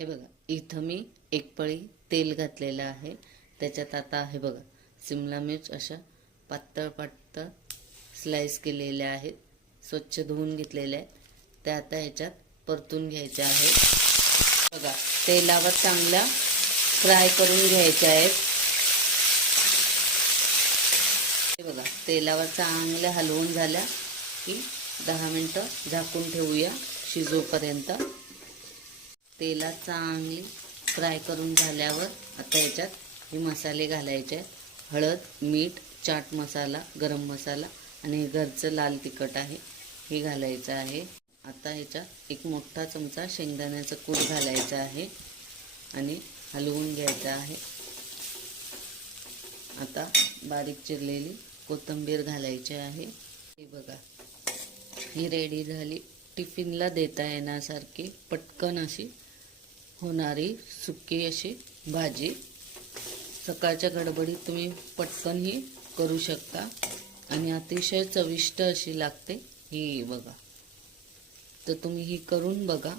हे बघा, इथं मी एक पळी तेल घातलेलं आहे. त्याच्यात आता हे बघा, सिमला मिर्च अशा पातळ पातळ स्लाइस केलेल्या आहेत, स्वच्छ धुवून घेतलेल्या आहेत. त्या आता ह्याच्यात परतून घ्यायच्या आहेत. बघा, तेलावर चांगल्या फ्राय करून घ्यायच्या आहेत. हे बघा, तेलावर चांगल्या हलवून झाल्या की 10 मिनटं झाकून ठेवूया शिजोपर्यंत. तेलात चांगली फ्राय करून झाल्यावर आता याच्यात हे मसाले घालायचे आहेत. हळद, मीठ, चाट मसाला, गरम मसाला आणि घरचं लाल तिखट आहे, हे घालायचं आहे. आता ह्याच्यात एक मोठा चमचा शेंगदाण्याचं कूट घालायचं आहे आणि हलवून घ्यायचं आहे. आता बारीक चिरलेली कोथिंबीर घालायची आहे. हे बघा, ही रेडी झाली. टिफिनला देता येण्यासारखी पटकन अशी होणारी सुकी अशी भाजी. सकाळच्या गडबडीत तुम्ही पटकन ही करू शकता आणि अतिशय चविष्ट अशी लागते ही बघा. तर तुम्ही ही करून बघा.